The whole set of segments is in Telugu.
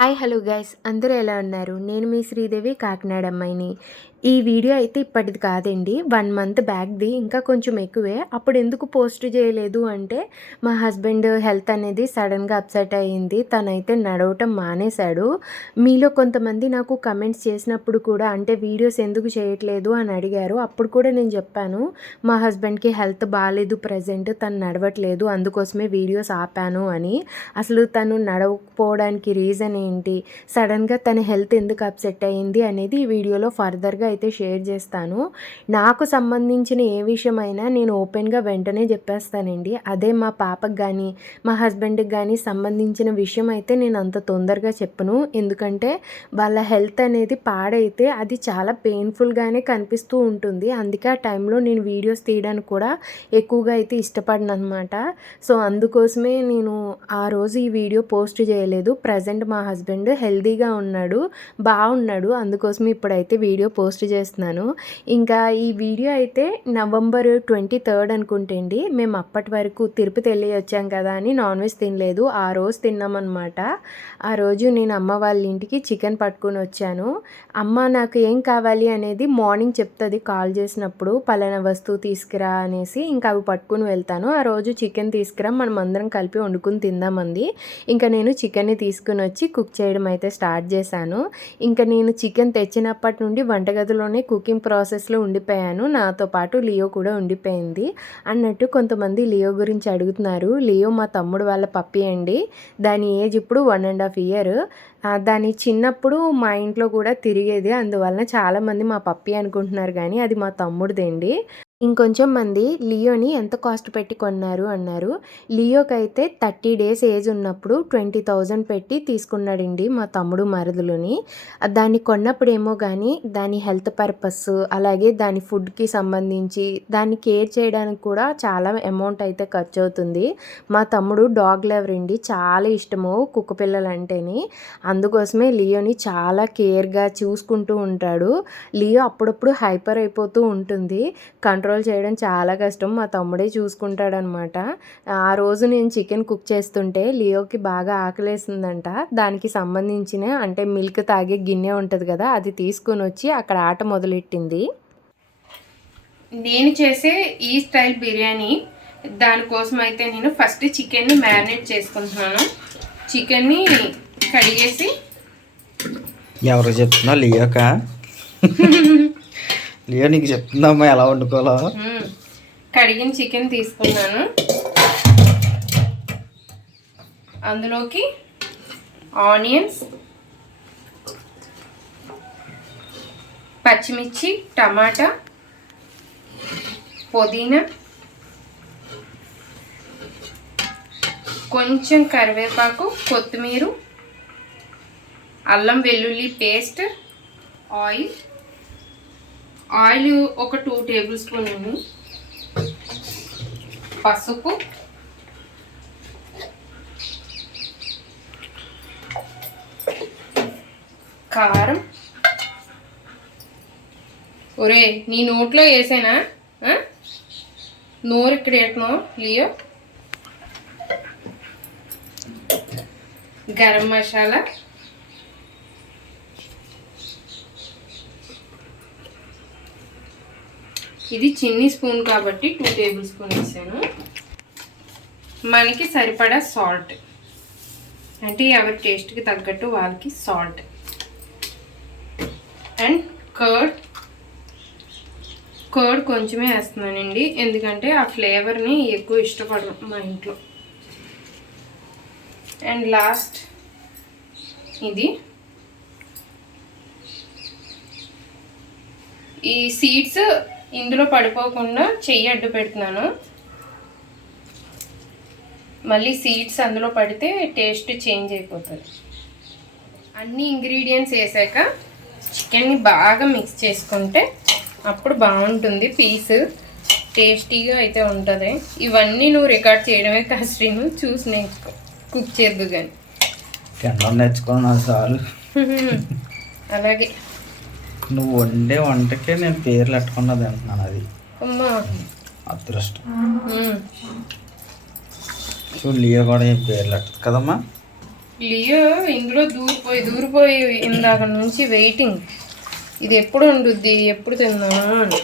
హాయ్ హలో గైస్ అందరూ ఎలా ఉన్నారు? నేను మీ శ్రీదేవి కాకినాడ అమ్మాయిని. ఈ వీడియో అయితే ఇప్పటిది కాదండి. వన్ మంత్ బ్యాక్ది ఇంకా కొంచెం ఎక్కువే. అప్పుడు ఎందుకు పోస్ట్ చేయలేదు అంటే మా హస్బెండ్ హెల్త్ అనేది సడన్గా అప్సెట్ అయ్యింది. తనైతే నడవటం మానేశాడు. మీలో కొంతమంది నాకు కమెంట్స్ చేసినప్పుడు కూడా అంటే వీడియోస్ ఎందుకు చేయట్లేదు అని అడిగారు. అప్పుడు కూడా నేను చెప్పాను మా హస్బెండ్కి హెల్త్ బాగాలేదు ప్రజెంట్ తను నడవట్లేదు అందుకోసమే వీడియోస్ ఆపాను అని. అసలు తను నడవకపోవడానికి రీజన్ ఏంటి? సడన్గా తన హెల్త్ ఎందుకు అప్సెట్ అయ్యింది అనేది ఈ వీడియోలో ఫర్దర్గా అయితే షేర్ చేస్తాను. నాకు సంబంధించిన ఏ విషయమైనా నేను ఓపెన్గా వెంటనే చెప్పేస్తానండి. అదే మా పాపకు కానీ మా హస్బెండ్కి కానీ సంబంధించిన విషయం అయితే నేను అంత తొందరగా చెప్పను. ఎందుకంటే వాళ్ళ హెల్త్ అనేది పాడైతే అది చాలా పెయిన్ఫుల్గానే కనిపిస్తూ ఉంటుంది. అందుకే ఆ టైంలో నేను వీడియోస్ తీయడానికి కూడా ఎక్కువగా అయితే ఇష్టపడను అనమాట సో అందుకోసమే నేను ఆ రోజు ఈ వీడియో పోస్ట్ చేయలేదు. ప్రజెంట్ మా హస్బెండ్ హెల్దీగా ఉన్నాడు బాగున్నాడు. అందుకోసం ఇప్పుడైతే వీడియో పోస్ట్ చేస్తున్నాను. ఇంకా ఈ వీడియో అయితే నవంబర్ ట్వంటీ థర్డ్ అనుకుంటండి మేము అప్పటి వరకు తిరుపతి వెళ్ళి వచ్చాం కదా అని నాన్ వెజ్ తినలేదు. ఆ రోజు తిన్నామన్నమాట ఆ రోజు నేను అమ్మ వాళ్ళ ఇంటికి చికెన్ పట్టుకొని వచ్చాను. అమ్మ నాకు ఏం కావాలి అనేది మార్నింగ్ చెప్తుంది కాల్ చేసినప్పుడు పలానా వస్తువు తీసుకురా అనేసి ఇంకా అవి పట్టుకుని వెళ్తాను. ఆ రోజు చికెన్ తీసుకురా. మనం అందరం కలిపి వండుకుని తిందామంది ఇంకా నేను చికెన్ని తీసుకుని వచ్చి కుక్ చేయడం అయితే స్టార్ట్ చేశాను. ఇంకా నేను చికెన్ తెచ్చినప్పటి నుండి వంటగది వంటగదిలోనే కుకింగ్ ప్రాసెస్లో ఉండిపోయాను. నాతో పాటు లియో కూడా ఉండిపోయింది. అన్నట్టు కొంతమంది లియో గురించి అడుగుతున్నారు. లియో మా తమ్ముడు వాళ్ళ పప్పి అండి. దాని ఏజ్ ఇప్పుడు వన్ అండ్ హాఫ్ ఇయర్. దాని చిన్నప్పుడు మా ఇంట్లో కూడా తిరిగేది. అందువలన చాలామంది మా పప్పి అనుకుంటున్నారు కానీ అది మా తమ్ముడిదండి. ఇంకొంచెం మంది లియోని ఎంత కాస్ట్ పెట్టి కొన్నారు అన్నారు. లియోకి అయితే థర్టీ డేస్ ఏజ్ ఉన్నప్పుడు ట్వంటీ థౌజండ్ పెట్టి తీసుకున్నాడండి మా తమ్ముడు మరుదులని. దాన్ని కొన్నప్పుడు ఏమో కానీ దాని హెల్త్ పర్పస్ అలాగే దాని ఫుడ్కి సంబంధించి దాన్ని కేర్ చేయడానికి కూడా చాలా అమౌంట్ అయితే ఖర్చు అవుతుంది మా తమ్ముడు డాగ్ లవర్ అండి చాలా ఇష్టము కుక్క పిల్లలంటేని. అందుకోసమే లియోని చాలా కేర్గా చూసుకుంటూ ఉంటాడు. లియో అప్పుడప్పుడు హైపర్ అయిపోతూ ఉంటుంది. కంట్రోల్ కంట్రోల్ చేయడం చాలా కష్టం. మా తమ్ముడే చూసుకుంటాడనమాట. ఆ రోజు నేను చికెన్ కుక్ చేస్తుంటే లియోకి బాగా ఆకలేసిందంట. దానికి సంబంధించిన అంటే మిల్క్ తాగే గిన్నె ఉంటుంది కదా అది తీసుకొని వచ్చి అక్కడ ఆట మొదలెట్టింది. నేను చేసే ఈ స్టైల్ బిర్యానీ దానికోసం అయితే నేను ఫస్ట్ చికెన్ని మ్యారినేట్ చేసుకుంటున్నాను. చికెన్ని కడిగేసి ఎవరు చెప్తున్నా లియోక? లియో నీకు చెప్తుందమ్మా ఎలా వండుకోవాలో? కడిగిన చికెన్ తీసుకున్నాను. అందులోకి ఆనియన్స్ పచ్చిమిర్చి టమాటా పుదీనా కొంచెం కరివేపాకు కొత్తిమీర అల్లం వెల్లుల్లి పేస్ట్ ఆయిల్ ఆయిల్ ఒక టూ టేబుల్ స్పూన్ పసుపు. కారం. ఒరే నీ నోట్లో వేసానా? నోరు ఇక్కడ ఏటనో లియో. గరం మసాలా. ఇది చిన్ని స్పూన్ కాబట్టి టూ టేబుల్ స్పూన్ వేసాను. మనకి సరిపడా సాల్ట్. అంటే ఎవరి టేస్ట్కి తగ్గట్టు వాళ్ళకి సాల్ట్. And curd. కర్డ్ కొంచెమే వేస్తున్నానండి. ఎందుకంటే ఆ ఫ్లేవర్ని ఎక్కువ ఇష్టపడరు మా ఇంట్లో. అండ్ లాస్ట్ ఇది. ఈ సీడ్స్ ఇందులో పడిపోకుండా చెయ్యి అడ్డు పెడుతున్నాను. మళ్ళీ సీడ్స్ అందులో పడితే టేస్ట్ చేంజ్ అయిపోతుంది. అన్ని ఇంగ్రీడియంట్స్ వేసాక చికెన్ని బాగా మిక్స్ చేసుకుంటే అప్పుడు బాగుంటుంది పీస్. టేస్టీగా అయితే ఉంటుంది. ఇవన్నీ నువ్వు రికార్డ్ చేయడమే కష్టం చూసి నేర్చుకో కుక్ చేద్దు కానీ చాలు అలాగే. నువ్వు వండే వంటకే నేను పేర్లు పెట్టుకున్నది అంటున్నాను అది. అదృష్టం. సో లియో కూడా ఏం పేర్లు పెట్టదు కదమ్మా? లియో ఇందులో దూరిపోయి దూరిపోయి ఇందాక నుంచి వెయిటింగ్ ఇది ఎప్పుడు ఉండుద్ది ఎప్పుడు తిందామా అని.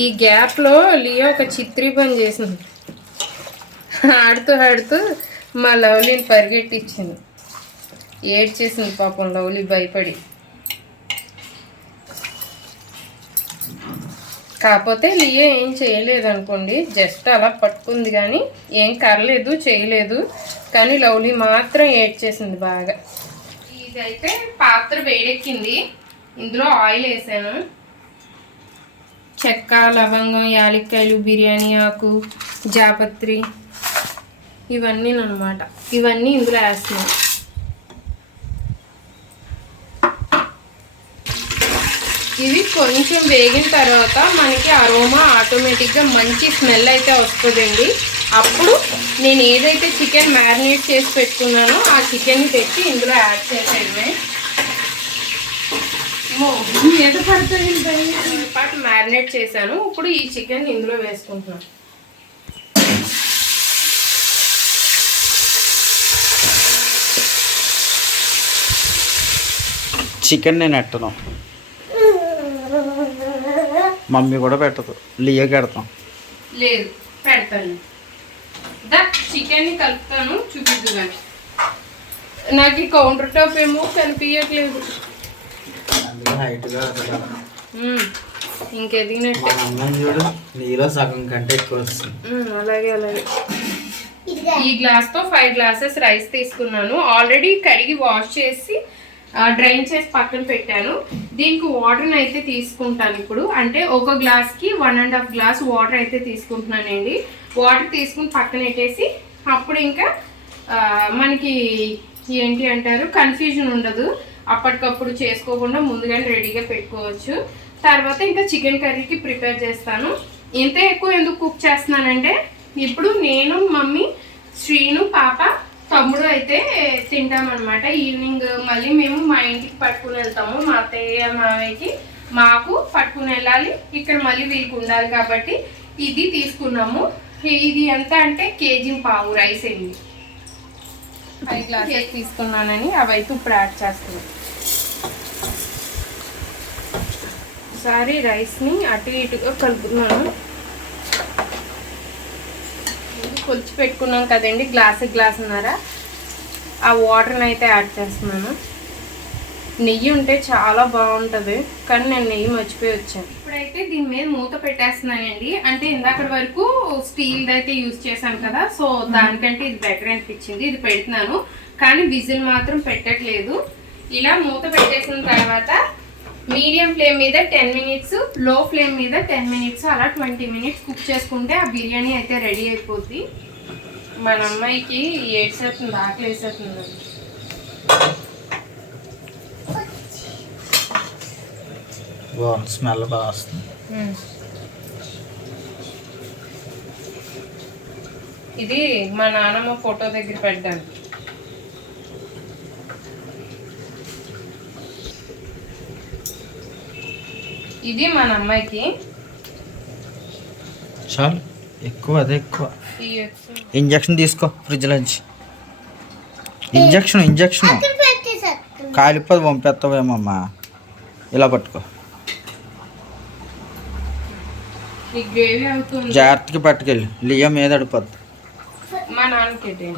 ఈ గ్యాప్లో లియో ఒక చిత్రీ పని చేసింది. ఆడుతూ ఆడుతూ మా లవ్లీని పరిగెట్టించింది. ఏడ్చేసింది పాపం లవ్లీ భయపడి. కాకపోతే లియో ఏం చేయలేదు అనుకోండి జస్ట్ అలా పట్టుకుంది కానీ ఏం కరలేదు చేయలేదు. కానీ లవ్లీ మాత్రం ఏడ్చేసింది బాగా. ఇదైతే పాత్ర వేడెక్కింది. ఇందులో ఆయిల్ వేసాను. చెక్క లవంగం యాలక్కాయలు బిర్యానీ ఆకు జాపత్రి ఇవన్నీ అనమాట ఇవన్నీ ఇందులో వేస్తున్నాను. ఇవి కొంచెం వేగిన తర్వాత మనకి అరోమా ఆటోమేటిక్గా మంచి స్మెల్ అయితే వస్తుందండి. అప్పుడు నేను ఏదైతే చికెన్ మ్యారినేట్ చేసి పెట్టుకున్నానో ఆ చికెన్ని తెచ్చి ఇందులో యాడ్ చేసేయడమే. ఎంత పడుతుంది పాటు మ్యారినేట్ చేశాను. ఇప్పుడు ఈ చికెన్ ఇందులో వేసుకుంటున్నాను. చికెన్ నేను ఎట్టను మమ్మీ కూడా పెట్టదు. లియోకి పెడతాం. లేదు పెడతాను. దా చికెన్ని కలుపుతాను చూపిద్దు కానీ నాకు ఈ కౌంటర్ టాప్ ఏమో కనిపించట్లేదు. ఇంకెదిగినట్టే. చూడు నీలో సగం కంటే ఎక్కువ వస్తుంది. అలాగే అలాగే. ఈ గ్లాస్తో ఫైవ్ గ్లాసెస్ రైస్ తీసుకున్నాను. ఆల్రెడీ కడిగి వాష్ చేసి డ్రైన్ చేసి పక్కన పెట్టాను. దీనికి వాటర్ని అయితే తీసుకుంటాను ఇప్పుడు. అంటే ఒక గ్లాస్కి one and half glass water అయితే తీసుకుంటున్నానండి. వాటర్ తీసుకుని పక్కన పెట్టేసి అప్పుడు ఇంకా మనకి ఏంటి అంటారు? కన్ఫ్యూజన్ ఉండదు. అప్పటికప్పుడు చేసుకోకుండా ముందుగానే రెడీగా పెట్టుకోవచ్చు. తర్వాత ఇంకా చికెన్ కర్రీకి ప్రిపేర్ చేస్తాను. ఇంత ఎక్కువ ఎందుకు కుక్ చేస్తున్నానంటే ఇప్పుడు నేను మమ్మీ శ్రీను పాప తమ్ముడు అయితే తింటామన్నమాట. ఈవినింగ్ మళ్ళీ మేము మా ఇంటికి పట్టుకుని వెళ్తాము. మా అత్తయ్య మామయ్యకి మాకు పట్టుకుని వెళ్ళాలి. ఇక్కడ మళ్ళీ వీళ్ళకి ఉండాలి కాబట్టి ఇది తీసుకున్నాము. ఇది ఎంత అంటే కేజీ పావు రైస్ అయింది ఫైవ్ గ్లాసెస్ తీసుకున్నానని అవైతే ఇప్పుడు యాడ్ చేస్తున్నాను ఒకసారి రైస్ని అటు ఇటుగా కలుపుతున్నాను. కొలిచి పెట్టుకున్నాం కదండి. గ్లాస్ గ్లాస్ ఉన్నారా? ఆ వాటర్ని అయితే యాడ్ చేస్తున్నాను. నెయ్యి ఉంటే చాలా బాగుంటుంది. కానీ నేను నెయ్యి మర్చిపోయి వచ్చాను. ఇప్పుడైతే దీని మీద మూత పెట్టేస్తున్నానండి. అంటే ఇందాకటి వరకు స్టీల్ అయితే యూజ్ చేశాను కదా. సో దానికంటే ఇది బెటర్ అనిపించింది. ఇది పెడుతున్నాను. కానీ విజిల్ మాత్రం పెట్టట్లేదు. ఇలా మూత పెట్టేసిన తర్వాత మీడియం ఫ్లేమ్ మీద టెన్ మినిట్స్లో ఫ్లేమ్ మీద టెన్ మినిట్స్ అలా ట్వంటీ మినిట్స్ కుక్ చేసుకుంటే ఆ బిర్యానీ అయితే రెడీ అయిపోద్ది. మన అమ్మాయికి ఏడ్సేస్తుంది ఆకలి వేసేస్తుంది బాగుంది స్మెల్ బాగా వస్తుంది. ఇది మా నాన్నమ్మ ఫోటో దగ్గర పెట్టాను. ఇది మన అమ్మాయికి. చాలు. ఎక్కువ అదే ఎక్కువ. ఇంజక్షన్ తీసుకో ఫ్రిడ్జ్లో నుంచి ఇంజక్షన్ ఇంజక్షన్. కాలిపోదు పంపేస్తావేమమ్మా? ఇలా పట్టుకో. ఈ గ్రేవీ అవుతుంది. జాగ్రత్తగా పట్టుకెళ్ళి. లియో మీద అడిపోద్ది. మా నాన్నకి.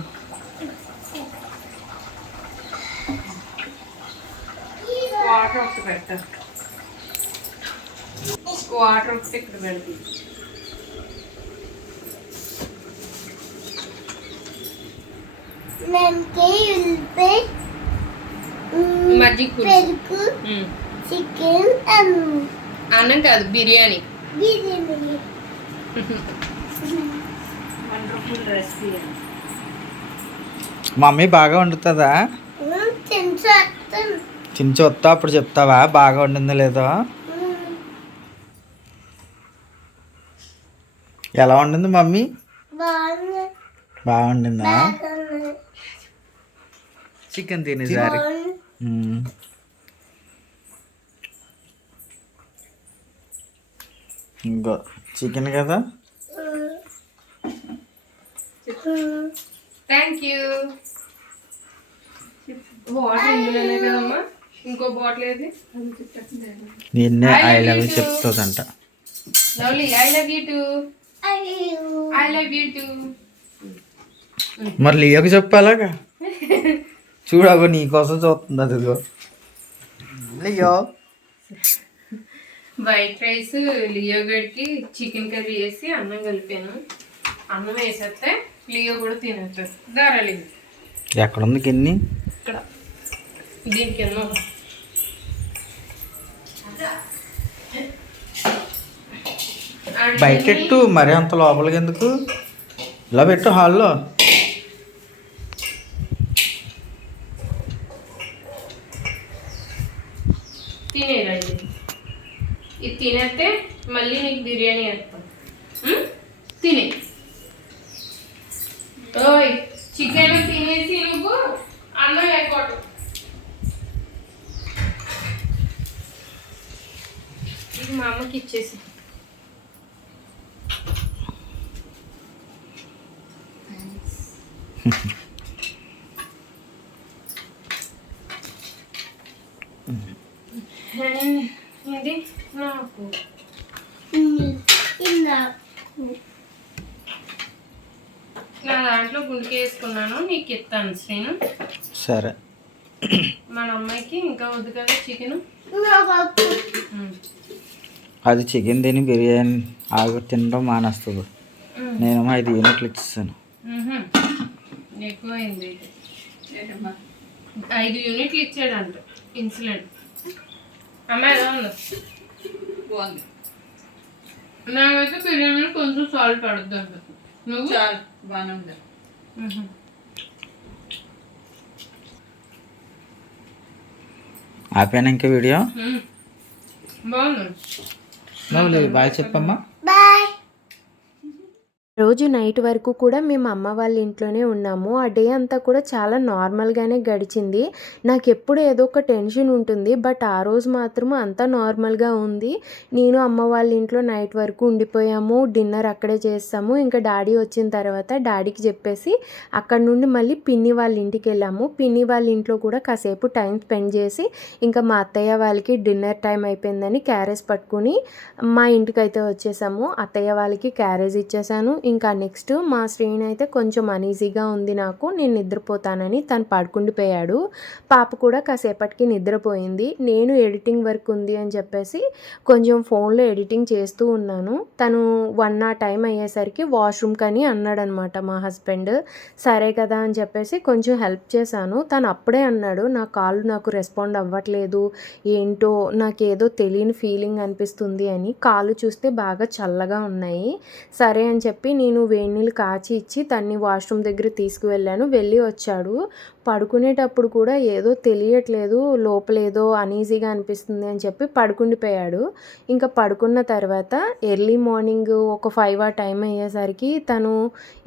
వాటర్ వాటర్ ఒకటి ఇక్కడ పెడుతుంది మజ్జిగ. చికెన్ అండ్ అన్నం కాదు biryani. Biryani. Wonderful recipe mummy బాగా వండుతుందా? తిని చూస్తా అప్పుడు చెప్తావా? బాగా వండిందో లేదో? ఎలా వండింది మమ్మీ? బాగుంది. బాగా వండిందా బాగుంది. చికెన్ తినేసారి ఇంకో చికెన్ కదా? థ్యాంక్ యూ వాటర్ ఇందులోనే కదమ్మా? ఇంకో బాటిల్ ఏది? నిన్నే I love. చెప్తుందంట. Lovely I love you too I love you too మరి లియోకి చెప్పాలాగా? చూడగో నీకోసం చూస్తుంది అదిగో. లియో. వైట్ రైస్ లియో గడికి చికెన్ కర్రీ వేసి అన్నం కలిపాను. అన్నం వేసేస్తే లియో కూడా తినేస్తారు దారాలి ఎక్కడుంది గిన్ని ఇక్కడ. దీనికి ఎన్నో బయటెట్టు మరి అంత లోపలికి ఎందుకు ఇలా పెట్టు హాల్లో. తినేరండి ఇది ఇది తినేస్తే మళ్ళీ నీకు బిర్యానీ వేస్తాం ఉం? తినే ఓయ్ చికెన్ తినేసి నువ్వు అన్నం వేయకూడదు ఇది మా అమ్మకి ఇచ్చేసి ఇది నాకు. నా దాంట్లో గుండెకి వేసుకున్నాను. నీకు ఇస్తాను శ్రీను. సరే. మన అమ్మాయికి ఇంకా వద్దు కదా చికెన్? నాకు అది చికెన్ తిని బిర్యానీ ఆగు తినడం మానేస్తుంది. నేను ఐదు యూనిట్లు ఇచ్చేసాను. ఎక్కువైంది. ఐదు యూనిట్లు ఇచ్చాడంట ఇన్సులిన్. అమ్మాయి ఎలా ఉంది? నాకైతే బిర్యానీలో కొంచెం సాల్ట్ పడుద్ది అంట నువ్వు? చాలు బాగానే ఉంది. ఆపాను ఇంకా వీడియో? బాగుంది బాయ్ చెప్పమ్మా. బాయ్. రోజు నైట్ వరకు కూడా మేము అమ్మ వాళ్ళ ఇంట్లోనే ఉన్నాము. ఆ డే అంతా కూడా చాలా నార్మల్గానే గడిచింది. నాకు ఎప్పుడు ఏదో ఒక టెన్షన్ ఉంటుంది బట్ ఆ రోజు మాత్రం అంతా నార్మల్గా ఉంది. నేను అమ్మ వాళ్ళ ఇంట్లో నైట్ వరకు ఉండిపోయాము డిన్నర్ అక్కడే చేస్తాము. ఇంకా డాడీ వచ్చిన తర్వాత డాడీకి చెప్పేసి అక్కడ నుండి మళ్ళీ పిన్ని వాళ్ళ ఇంటికి వెళ్ళాము. పిన్ని వాళ్ళ ఇంట్లో కూడా కాసేపు టైం స్పెండ్ చేసి ఇంకా మా అత్తయ్య వాళ్ళకి డిన్నర్ టైం అయిపోయిందని క్యారేజ్ పట్టుకుని మా ఇంటికి అయితే వచ్చేసాము. అత్తయ్య వాళ్ళకి క్యారేజ్ ఇచ్చేసాను. ఇంకా నెక్స్ట్ మా శ్రేణి అయితే కొంచెం అనీజీగా ఉంది నాకు. నేను నిద్రపోతానని తను పడుకుండిపోయాడు. పాప కూడా కాసేపటికి నిద్రపోయింది. నేను ఎడిటింగ్ వర్క్ ఉంది అని చెప్పేసి కొంచెం ఫోన్లో ఎడిటింగ్ చేస్తూ ఉన్నాను. తను వన్ ఆ టైం అయ్యేసరికి వాష్రూమ్ కని అన్నాడనమాట మా హస్బెండ్ సరే కదా అని చెప్పేసి కొంచెం హెల్ప్ చేశాను. తను అప్పుడే అన్నాడు నా కాళ్ళు నాకు రెస్పాండ్ అవ్వట్లేదు. ఏంటో నాకేదో తెలియని ఫీలింగ్ అనిపిస్తుంది అని. కాళ్ళు చూస్తే బాగా చల్లగా ఉన్నాయి. సరే అని చెప్పి నేను వేడి నీళ్ళు కాచి ఇచ్చి తన్ని వాష్రూమ్ దగ్గర తీసుకువెళ్ళాను. వెళ్ళి వచ్చాడు. పడుకునేటప్పుడు కూడా ఏదో తెలియట్లేదు లోపలేదో అనీజీగా అనిపిస్తుంది అని చెప్పి పడుకుండిపోయాడు. ఇంకా పడుకున్న తర్వాత ఎర్లీ మార్నింగ్ ఒక ఫైవ్ ఆ టైం అయ్యేసరికి తను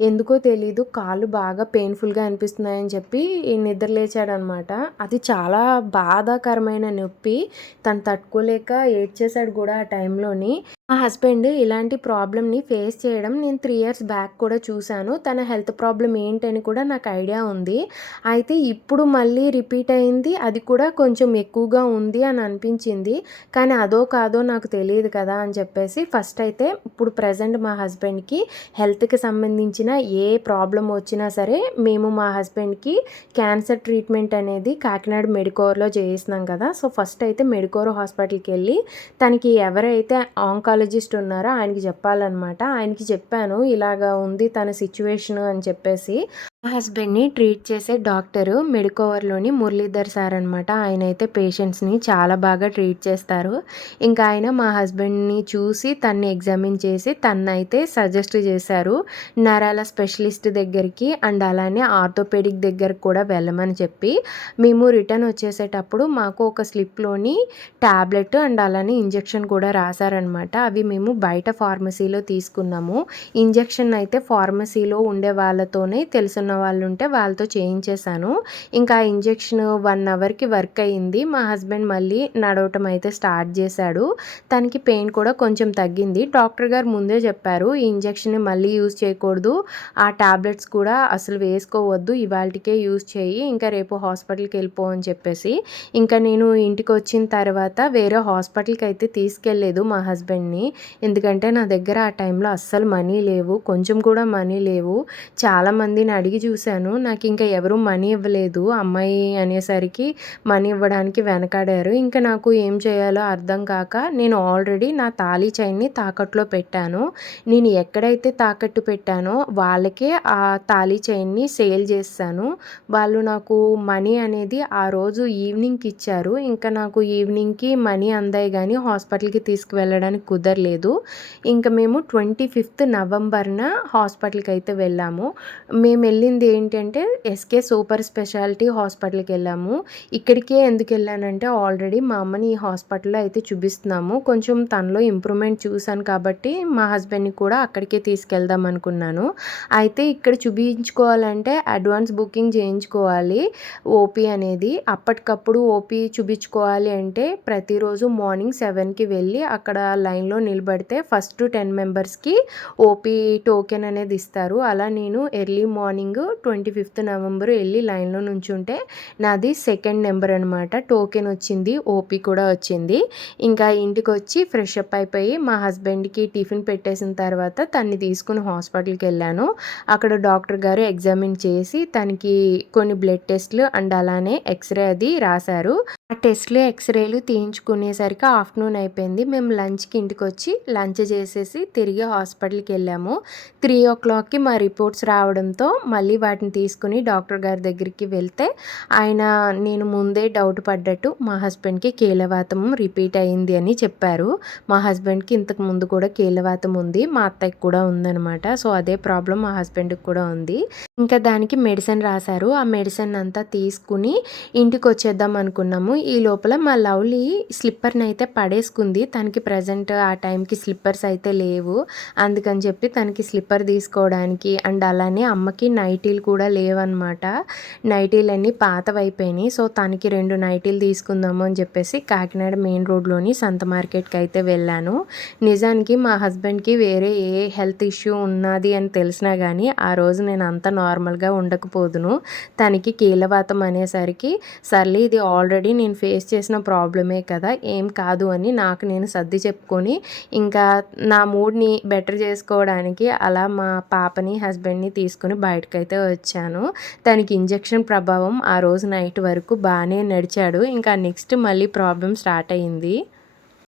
ఎందుకో తెలీదు కాళ్ళు బాగా పెయిన్ఫుల్గా అనిపిస్తున్నాయని చెప్పి నిద్ర లేచాడనమాట. అది చాలా బాధాకరమైన నొప్పి. తను తట్టుకోలేక ఏడ్చేశాడు కూడా ఆ టైంలోని. మా హస్బెండ్ ఇలాంటి ప్రాబ్లమ్ని ఫేస్ చేయడం నేను త్రీ ఇయర్స్ బ్యాక్ కూడా చూశాను. తన హెల్త్ ప్రాబ్లం ఏంటని కూడా నాకు ఐడియా ఉంది. అయితే ఇప్పుడు మళ్ళీ రిపీట్ అయింది. అది కూడా కొంచెం ఎక్కువగా ఉంది అని అనిపించింది. కానీ అదో కాదో నాకు తెలియదు కదా అని చెప్పేసి ఫస్ట్ అయితే ఇప్పుడు ప్రజెంట్ మా హస్బెండ్కి హెల్త్కి సంబంధించిన ఏ ప్రాబ్లం వచ్చినా సరే మేము మా హస్బెండ్కి క్యాన్సర్ ట్రీట్మెంట్ అనేది కాకినాడ మెడికోర్లో చేయిస్తున్నాం కదా. సో ఫస్ట్ అయితే మెడికోర్ హాస్పిటల్కి వెళ్ళి తనకి ఎవరైతే ఆంకా ఆంకాలజిస్ట్ ఉన్నారో? ఆయనకి చెప్పాలన్నమాట. ఆయనకి చెప్పాను ఇలాగా ఉంది తన సిచ్యువేషన్ అని చెప్పేసి. మా హస్బెండ్ని ట్రీట్ చేసే డాక్టరు మెడికోవర్లోని మురళీధర్ సార్ అనమాట ఆయన అయితే పేషెంట్స్ని చాలా బాగా ట్రీట్ చేస్తారు. ఇంకా ఆయన మా హస్బెండ్ని చూసి తన్ని ఎగ్జామిన్ చేసి తన్నైతే సజెస్ట్ చేశారు నరాల స్పెషలిస్ట్ దగ్గరికి అండ్ అలానే ఆర్థోపెడిక్ దగ్గరికి కూడా వెళ్ళమని చెప్పి. మేము రిటర్న్ వచ్చేసేటప్పుడు మాకు ఒక స్లిప్లోని ట్యాబ్లెట్ అండ్ అలానే ఇంజెక్షన్ కూడా రాశారనమాట అవి మేము బయట ఫార్మసీలో తీసుకున్నాము. ఇంజెక్షన్ అయితే ఫార్మసీలో ఉండే వాళ్ళతోనే తెలుసున్న వాళ్ళు ఉంటే వాళ్ళతో చేయించేశాను. ఇంకా ఆ ఇంజెక్షన్ వన్ అవర్కి వర్క్ అయ్యింది మా హస్బెండ్ మళ్ళీ నడవటం అయితే స్టార్ట్ చేశాడు. తనకి పెయిన్ కూడా కొంచెం తగ్గింది. డాక్టర్ గారు ముందే చెప్పారు ఈ ఇంజెక్షన్ మళ్ళీ యూజ్ చేయకూడదు. ఆ టాబ్లెట్స్ కూడా అసలు వేసుకోవద్దు. ఇవాళకే యూజ్ చేయి. ఇంకా రేపు హాస్పిటల్కి వెళ్ళిపో అని చెప్పేసి. ఇంకా నేను ఇంటికి వచ్చిన తర్వాత వేరే హాస్పిటల్కి అయితే తీసుకెళ్ళలేదు మా హస్బెండ్ని. ఎందుకంటే నా దగ్గర ఆ టైంలో అస్సలు మనీ లేవు. కొంచెం కూడా మనీ లేవు. చాలామందిని అడిగి చూశాను. నాకు ఇంకా ఎవరు మనీ ఇవ్వలేదు. అమ్మాయి అనేసరికి మనీ ఇవ్వడానికి వెనకాడారు. ఇంకా నాకు ఏం చేయాలో అర్థం కాక నేను ఆల్రెడీ నా తాళీ చైన్ని తాకట్లో పెట్టాను. నేను ఎక్కడైతే తాకట్టు పెట్టానో వాళ్ళకే ఆ తాళీ చైన్ని సేల్ చేస్తాను వాళ్ళు నాకు మనీ అనేది ఆ రోజు ఈవినింగ్కి ఇచ్చారు. ఇంకా నాకు ఈవినింగ్కి మనీ అందాయి కానీ హాస్పిటల్కి తీసుకువెళ్ళడానికి కుదరలేదు. ఇంకా మేము ట్వంటీ ఫిఫ్త్ నవంబర్న హాస్పిటల్కి అయితే వెళ్ళాము. మేము వెళ్ళింది ఏంటంటే ఎస్కే సూపర్ స్పెషాలిటీ హాస్పిటల్కి వెళ్ళాము. ఇక్కడికే ఎందుకు వెళ్ళానంటే ఆల్రెడీ మా అమ్మని ఈ హాస్పిటల్లో అయితే చూపిస్తున్నాము. కొంచెం తనలో ఇంప్రూవ్మెంట్ చూశాను కాబట్టి మా హస్బెండ్ని కూడా అక్కడికే తీసుకెళ్దాం అనుకున్నాను. అయితే ఇక్కడ చూపించుకోవాలంటే అడ్వాన్స్ బుకింగ్ చేయించుకోవాలి ఓపీ అనేది. అప్పటికప్పుడు ఓపీ చూపించుకోవాలి అంటే ప్రతిరోజు మార్నింగ్ సెవెన్కి వెళ్ళి అక్కడ లైన్లో నిలబడితే ఫస్ట్ టెన్ మెంబర్స్కి ఓపీ టోకెన్ అనేది ఇస్తారు. అలా నేను early morning twenty fifth November వెళ్ళి లైన్లో నుంచుంటే నాది సెకండ్ నెంబర్ అనమాట టోకెన్ వచ్చింది ఓపీ కూడా వచ్చింది. ఇంకా ఇంటికి వచ్చి ఫ్రెష్ అప్ అయిపోయి మా హస్బెండ్కి టిఫిన్ పెట్టేసిన తర్వాత తన్ని తీసుకుని హాస్పిటల్కి వెళ్ళాను. అక్కడ డాక్టర్ గారు ఎగ్జామిన్ చేసి తనకి కొన్ని బ్లడ్ టెస్ట్లు అండ్ అలానే ఎక్స్రే అది రాశారు. ఆ టెస్ట్లు ఎక్స్రేలు తీయించుకునేసరికి ఆఫ్టర్నూన్ అయిపోయింది. మేము లంచ్కి ఇంటికి వచ్చి లంచ్ చేసేసి తిరిగి హాస్పిటల్కి వెళ్ళాము. త్రీ ఓ క్లాక్కి మా రిపోర్ట్స్ రావడంతో మళ్ళీ వాటిని తీసుకుని డాక్టర్ గారి దగ్గరికి వెళ్తే ఆయన నేను ముందే డౌట్ పడ్డట్టు మా హస్బెండ్కి కీలవాతం రిపీట్ అయింది అని చెప్పారు. మా హస్బెండ్కి ఇంతకు ముందు కూడా కీలవాతం ఉంది. మా అత్తయ్యకి కూడా ఉందన్నమాట. సో అదే ప్రాబ్లం మా హస్బెండ్కి కూడా ఉంది. ఇంకా దానికి మెడిసిన్ రాశారు. ఆ మెడిసిన్ అంతా తీసుకుని ఇంటికి వచ్చేద్దాం అనుకున్నాము. ఈ లోపల మా లవ్లీ స్లిప్పర్ని అయితే పడేసుకుంది. తనకి ప్రజెంట్ ఆ టైంకి స్లిప్పర్స్ అయితే లేవు. అందుకని చెప్పి తనకి స్లిప్పర్ తీసుకోవడానికి అండ్ అలానే అమ్మకి నైటీలు కూడా లేవన్నమాట. నైటీలు అన్నీ పాతవైపోయినాయి. సో తనకి రెండు నైటీలు తీసుకుందాము అని చెప్పేసి కాకినాడ మెయిన్ రోడ్లోని సంత మార్కెట్కి అయితే వెళ్ళాను. నిజానికి మా హస్బెండ్కి వేరే ఏ హెల్త్ ఇష్యూ ఉన్నది అని తెలిసినా కానీ ఆ రోజు నేను అంత నార్మల్గా ఉండకపోదును. తనకి కీలవాతం అనేసరికి సర్లే ఇది ఆల్రెడీ నేను నేను ఫేస్ చేసిన ప్రాబ్లమే కదా ఏం కాదు అని నాకు నేను సర్ది చెప్పుకొని ఇంకా నా మూడ్ని బెటర్ చేసుకోవడానికి అలా మా పాపని హస్బెండ్ని తీసుకుని బయటకైతే వచ్చాను. తనకి ఇంజెక్షన్ ప్రభావం ఆ రోజు నైట్ వరకు బాగానే నడిచాడు. ఇంకా నెక్స్ట్ మళ్ళీ ప్రాబ్లం స్టార్ట్ అయ్యింది